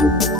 thank you